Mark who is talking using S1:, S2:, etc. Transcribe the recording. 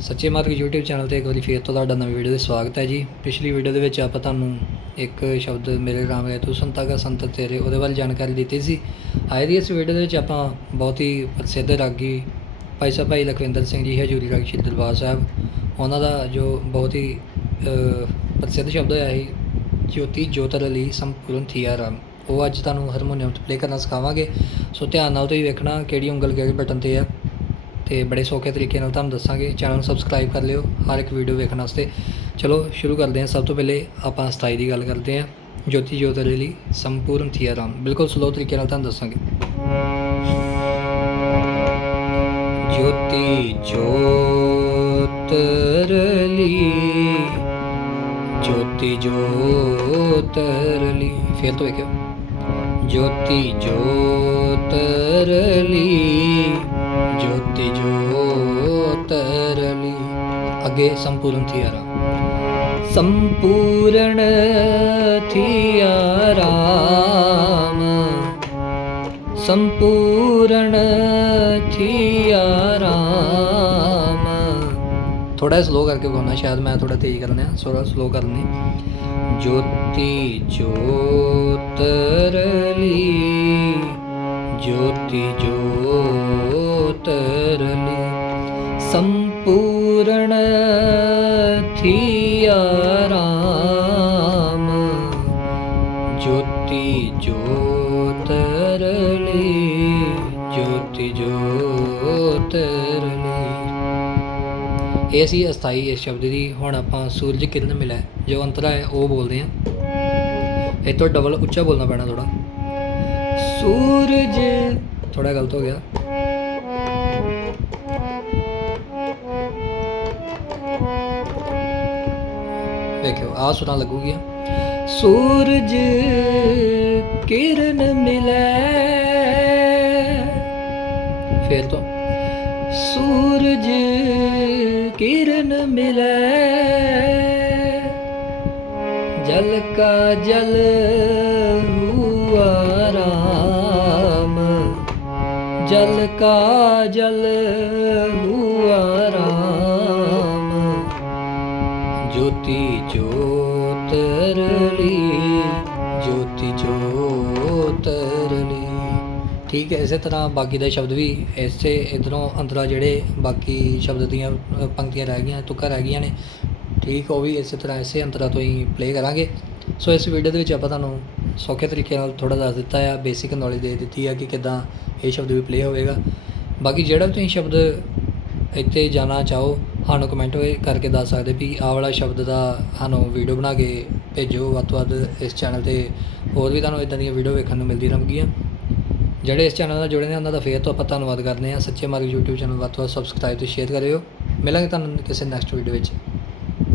S1: ਸੱਚੇ ਮਾਰਗ YouTube channel ਤੇ ਇੱਕ ਵਾਰੀ ਫੇਰ ਤੋਂ ਤੁਹਾਡਾ ਨਵੀਂ ਵੀਡੀਓ ਦੇ ਸਵਾਗਤ ਹੈ ਜੀ। ਪਿਛਲੀ ਵੀਡੀਓ ਦੇ ਵਿੱਚ ਆਪਾਂ ਤੁਹਾਨੂੰ ਇੱਕ ਸ਼ਬਦ ਮੇਰੇ ਰਾਮ ਹੈ ਤੂੰ ਸੰਤਾ ਸੰਤ ਤੇਰੇ ਉਹਦੇ ਬਾਰੇ ਜਾਣਕਾਰੀ ਦਿੱਤੀ ਸੀ। ਅੱਜ ਦੀ ਇਸ ਵੀਡੀਓ ਦੇ ਵਿੱਚ ਆਪਾਂ ਬਹੁਤ ਹੀ ਪ੍ਰਸਿੱਧ ਰਾਗੀ ਭਾਈ ਸਾਹਿਬ, ਭਾਈ ਲਖਵਿੰਦਰ ਸਿੰਘ ਜੀ ਹਜੂਰੀ ਰਾਗੀ ਸ਼੍ਰੀ ਦਰਬਾਰ ਸਾਹਿਬ। ਉਹਨਾਂ ਦਾ ਜੋ ਬਹੁਤ ਹੀ ਪ੍ਰਸਿੱਧ ਸ਼ਬਦ ਹੋਇਆ ਸੀ, ਜੋਤੀ ਜੋਤਰ ਅਲੀ ਸੰਪੂਰਨ ਥੀਆ ਰਾਮ। ਉਹ ਅੱਜ ਤੁਹਾਨੂੰ ਹਾਰਮੋਨੀਅਮ ਤੇ ਪਲੇ ਕਰਨਾ ਸਿਖਾਵਾਂਗੇ। ਸੋ ਧਿਆਨ ਨਾਲ ਤੁਸੀਂ ਵੇਖਣਾ ਕਿਹੜੀ ਉਂਗਲ ਕਿਹੜੇ ਬਟਨ ਤੇ ਆ ਤੇ ਬੜੇ ਸੌਖੇ ਤਰੀਕੇ ਨਾਲ ਤੁਹਾਨੂੰ ਦੱਸਾਂਗੇ। ਚੈਨਲ ਨੂੰ ਸਬਸਕ੍ਰਾਈਬ ਕਰ ਲਿਓ, ਹਰ ਇੱਕ ਵੀਡੀਓ ਵੇਖਣ ਵਾਸਤੇ। ਚਲੋ, ਸ਼ੁਰੂ ਕਰਦੇ ਹਾਂ। ਸਭ ਤੋਂ ਪਹਿਲੇ ਆਪਾਂ ਸਥਾਈ ਦੀ ਗੱਲ ਕਰਦੇ ਹਾਂ। ਜੋਤੀ ਜੋਤ ਲਈ ਸੰਪੂਰਨ ਥੀਆ ਰਾਮ। ਬਿਲਕੁਲ ਸਲੋ ਤਰੀਕੇ ਨਾਲ ਤੁਹਾਨੂੰ ਦੱਸਾਂਗੇ। ਜੋਤੀ ਜੋਤ ਰਲੀ ਜੋਤੀ ਜੋਤ ਰਲੀ ਫਿਰ ਤੋਂ ਵੇਖਿਓ। ਜੋਤੀ ਜੋਤ ਅੱਗੇ ਸੰਪੂਰਨ ਥੀਆਰਾ ਸੰਪੂਰਨ ਥੀਆ ਰਾਮ ਸੰਪੂਰਨ ਥੀਆ ਰਾਮ ਥੋੜਾ ਸਲੋ ਕਰਕੇ ਗਾਉਣਾ ਸ਼ਾਇਦ ਮੈਂ ਥੋੜਾ ਤੇਜ਼ ਕਰਨਾ ਹੈ ਥੋੜਾ ਸਲੋ ਕਰਨੀ ਜੋਤੀ ਜੋਤ ਰਲੀ ਜੋਤੀ ਜੋਤ ਰਲੀ ਸੰਪੂਰਨ ਥੀਆ ਰਾਮ? ਜੋਤੀ ਜੋਤ ਰਲੀ ਜੋਤੀ ਜੋਤ ਰਲੀ। ਇਹ ਸੀ ਅਸਥਾਈ ਇਸ ਸ਼ਬਦ ਦੀ ਹੁਣ ਆਪਾਂ ਸੂਰਜ ਕਿਰਨ ਮਿਲਿਆ। ਜੋ ਅੰਤਰਾ ਹੈ ਉਹ ਬੋਲਦੇ ਆ ਇਹ ਤੋਂ ਡਬਲ ਉੱਚਾ ਬੋਲਣਾ ਪੈਣਾ ਥੋੜਾ ਸੂਰਜ ਥੋੜਾ ਗਲਤ ਹੋ ਗਿਆ। ਵੇਖਿਓ ਆ ਸੁਣਾ ਲੱਗੂਗੀ ਸੂਰਜ ਕਿਰਨ ਮਿਲੇ। ਫੇਰ ਤੋਂ, ਸੂਰਜ ਕਿਰਨ ਮਿਲੇ। ਜਲ ਕਾ ਜਲ ਹੁਆ ਰਾਮ। ਜਲ ਕਾ ਜਲ ਹੁਆ ਜੋਤੀ ਜੋਤ ਰਲੀ, ਜੋਤੀ ਜੋਤ ਰਲੀ। ਠੀਕ ਹੈ, ਇਸੇ ਤਰ੍ਹਾਂ ਬਾਕੀ ਦੇ ਸ਼ਬਦ ਵੀ ਇਸੇ ਇਧਰੋਂ ਅੰਦਰਾ ਜਿਹੜੇ ਬਾਕੀ ਸ਼ਬਦ ਦੀਆਂ ਪੰਕਤੀਆਂ ਰਹਿ ਗਈਆਂ, ਤੁਕਾਂ ਰਹਿ ਗਈਆਂ ਨੇ। ਠੀਕ, ਉਹ ਵੀ ਇਸੇ ਤਰ੍ਹਾਂ ਇਸੇ ਅੰਤਰਾ ਤੋਂ ਹੀ ਪਲੇ ਕਰਾਂਗੇ। ਸੋ ਇਸ ਵੀਡੀਓ ਦੇ ਵਿੱਚ ਆਪਾਂ ਤੁਹਾਨੂੰ ਸੌਖੇ ਤਰੀਕੇ ਨਾਲ ਥੋੜਾ ਦੱਸ ਦਿੱਤਾ ਆ ਬੇਸਿਕ ਨੌਲੇਜ ਦੇ ਦਿੱਤੀ ਆ ਕਿ ਕਿਦਾਂ ਇਹ ਸ਼ਬਦ ਵੀ ਪਲੇ ਹੋਵੇਗਾ। ਬਾਕੀ ਜਿਹੜਾ ਵੀ ਤੁਸੀਂ ਸ਼ਬਦ ਇੱਥੇ ਜਾਣਾ ਚਾਹੋ ਸਾਨੂੰ ਕਮੈਂਟ ਕਰਕੇ ਦੱਸ ਸਕਦੇ ਵੀ ਆਹ ਵਾਲਾ ਸ਼ਬਦ ਦਾ ਸਾਨੂੰ ਵੀਡੀਓ ਬਣਾ ਕੇ ਭੇਜੋ। ਵੱਧ ਤੋਂ ਵੱਧ ਇਸ ਚੈਨਲ ਤੇ ਹੋਰ ਵੀ ਤੁਹਾਨੂੰ ਇਦਾਂ ਦੀਆਂ ਵੀਡੀਓ ਵੇਖਣ ਨੂੰ ਮਿਲਦੀ ਰਹਿਣਗੀਆਂ ਜਿਹੜੇ ਇਸ ਚੈਨਲ ਨਾਲ ਜੁੜੇ ਨੇ, ਉਹਨਾਂ ਦਾ ਫੇਰ ਤੋਂ ਆਪਾਂ ਧੰਨਵਾਦ ਕਰਦੇ ਹਾਂ। ਸੱਚੇ ਮਾਰਗ YouTube ਚੈਨਲ ਵੱਧ ਤੋਂ ਵੱਧ ਸਬਸਕ੍ਰਾਈਬ ਤੇ ਸ਼ੇਅਰ ਕਰਿਓ। ਮਿਲਾਂਗੇ ਤੁਹਾਨੂੰ ਕਿਸੇ ਨੈਕਸਟ ਵੀਡੀਓ ਵਿੱਚ।